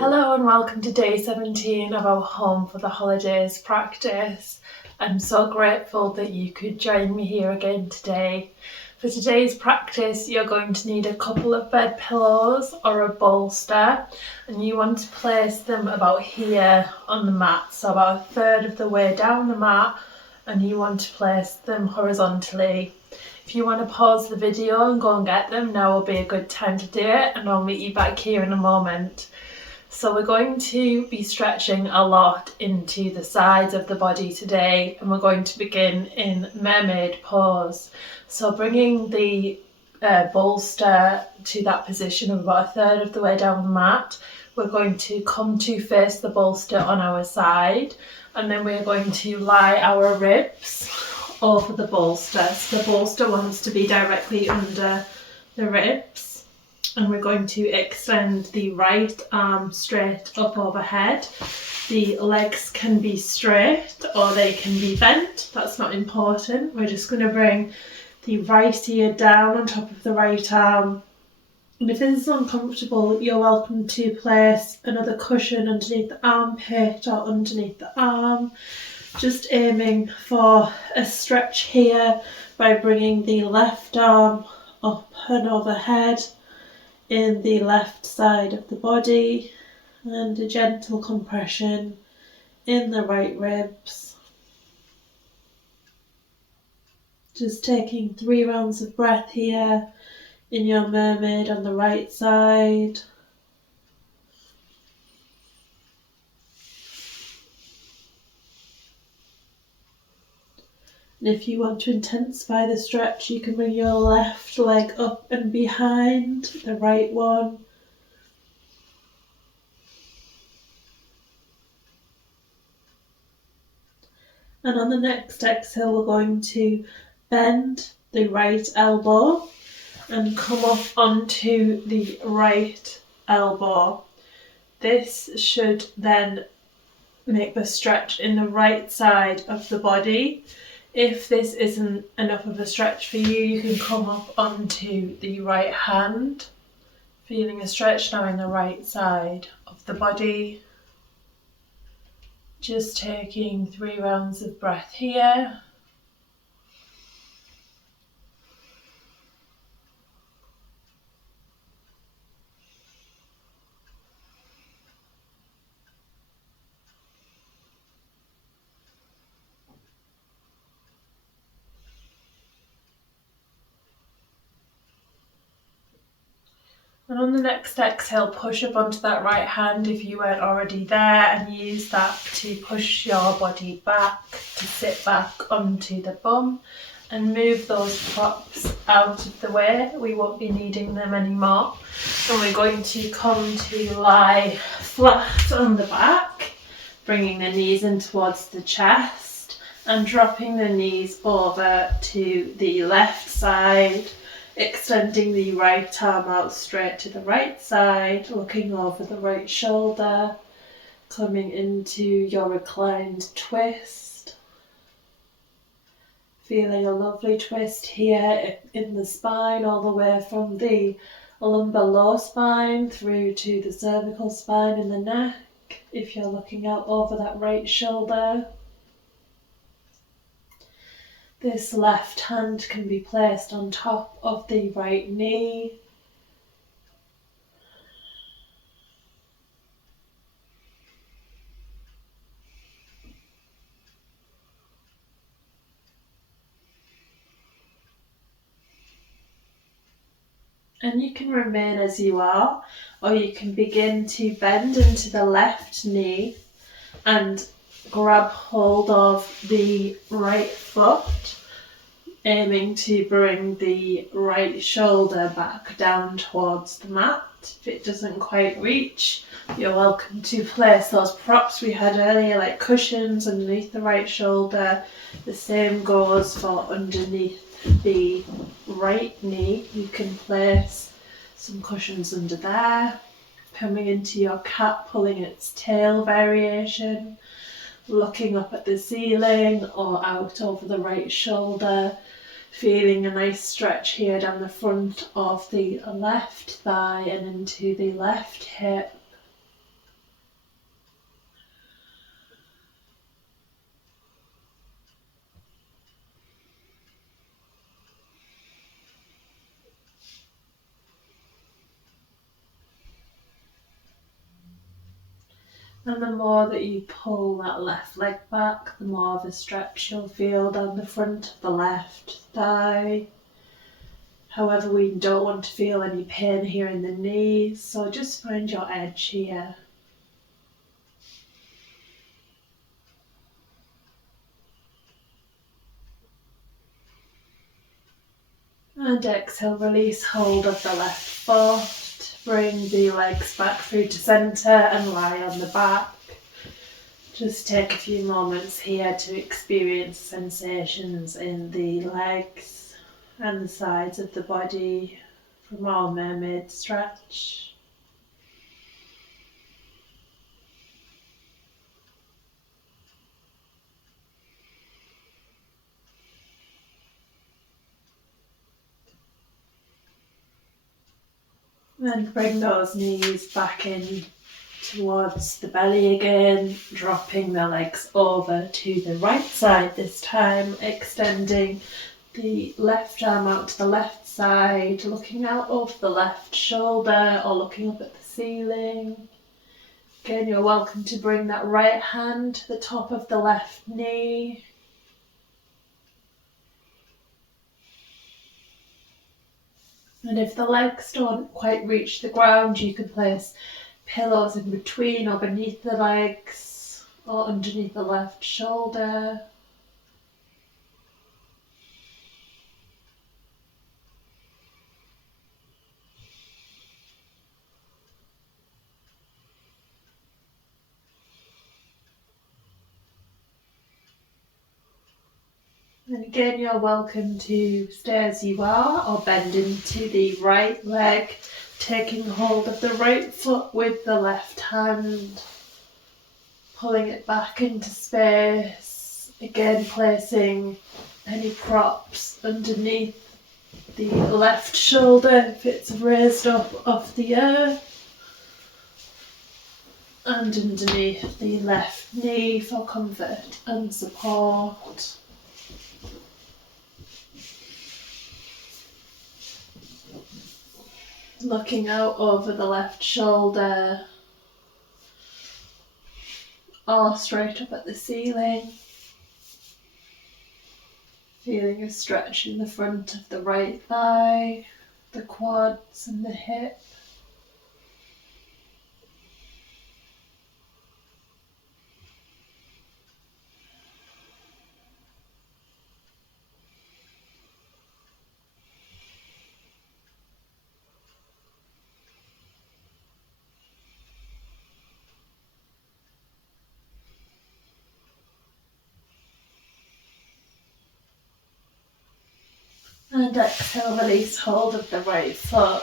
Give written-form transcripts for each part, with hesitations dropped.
Hello and welcome to day 17 of our Home for the Holidays practice. I'm so grateful that you could join me here again today. For today's practice, you're going to need a couple of bed pillows or a bolster, and you want to place them about here on the mat, so about a third of the way down the mat, and you want to place them horizontally. If you want to pause the video and go and get them, now will be a good time to do it, and I'll meet you back here in a moment. So we're going to be stretching a lot into the sides of the body today, and we're going to begin in mermaid pose. So bringing the bolster to that position of about a third of the way down the mat, we're going to come to face the bolster on our side, and then we're going to lie our ribs over the bolster. So the bolster wants to be directly under the ribs. And we're going to extend the right arm straight up overhead. The legs can be straight or they can be bent. That's not important. We're just going to bring the right ear down on top of the right arm. And if this is uncomfortable, you're welcome to place another cushion underneath the armpit or underneath the arm. Just aiming for a stretch here by bringing the left arm up and overhead in the left side of the body, and a gentle compression in the right ribs. Just taking 3 rounds of breath here in your mermaid on the right side. And if you want to intensify the stretch, you can bring your left leg up and behind the right one. And on the next exhale, we're going to bend the right elbow and come up onto the right elbow. This should then make the stretch in the right side of the body. If this isn't enough of a stretch for you, you can come up onto the right hand, feeling a stretch now in the right side of the body. Just taking 3 rounds of breath here. And on the next exhale, push up onto that right hand if you weren't already there, and use that to push your body back, to sit back onto the bum and move those props out of the way. We won't be needing them anymore. And we're going to come to lie flat on the back, bringing the knees in towards the chest and dropping the knees over to the left side. Extending the right arm out straight to the right side, looking over the right shoulder, coming into your reclined twist. Feeling a lovely twist here in the spine, all the way from the lumbar low spine through to the cervical spine in the neck, if you're looking out over that right shoulder. This left hand can be placed on top of the right knee. And you can remain as you are, or you can begin to bend into the left knee and grab hold of the right foot, aiming to bring the right shoulder back down towards the mat. If it doesn't quite reach, you're welcome to place those props we had earlier, like cushions, underneath the right shoulder. The same goes for underneath the right knee. You can place some cushions under there. Coming into your cat, pulling its tail variation, looking up at the ceiling or out over the right shoulder, feeling a nice stretch here down the front of the left thigh and into the left hip. And the more that you pull that left leg back, the more of a stretch you'll feel down the front of the left thigh. However, we don't want to feel any pain here in the knees, so just find your edge here. And exhale, release hold of the left foot. Bring the legs back through to centre and lie on the back. Just take a few moments here to experience sensations in the legs and the sides of the body from our mermaid stretch. Then bring those knees back in towards the belly again, dropping the legs over to the right side this time, extending the left arm out to the left side, looking out over the left shoulder or looking up at the ceiling. Again, you're welcome to bring that right hand to the top of the left knee. And if the legs don't quite reach the ground, you can place pillows in between or beneath the legs or underneath the left shoulder. And again, you're welcome to stay as you are or bend into the right leg, taking hold of the right foot with the left hand, pulling it back into space. Again, placing any props underneath the left shoulder if it's raised up off the earth, and underneath the left knee for comfort and support. Looking out over the left shoulder or straight up at the ceiling. Feeling a stretch in the front of the right thigh, the quads and the hip. And exhale, release hold of the right foot.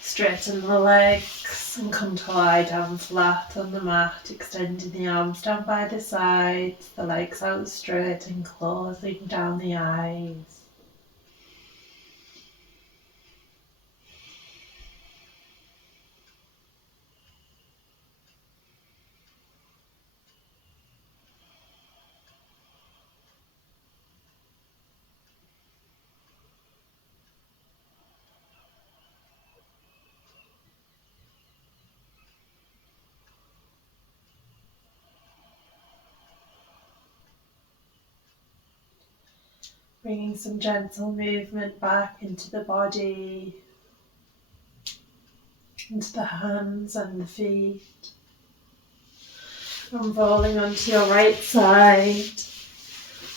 Straighten the legs and come to lie down flat on the mat, extending the arms down by the sides, the legs out straight and closing down the eyes. Bringing some gentle movement back into the body, into the hands and the feet. And rolling onto your right side,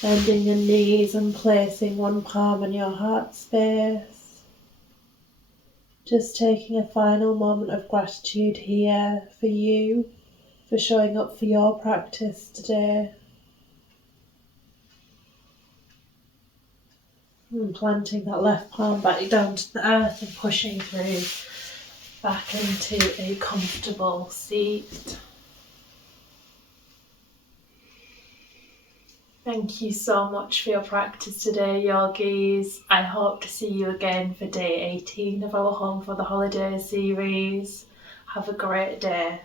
bending your knees and placing one palm on your heart space. Just taking a final moment of gratitude here for you, for showing up for your practice today. And planting that left palm back down to the earth and pushing through back into a comfortable seat. Thank you so much for your practice today, yogis. I hope to see you again for day 18 of our Home for the Holidays series. Have a great day.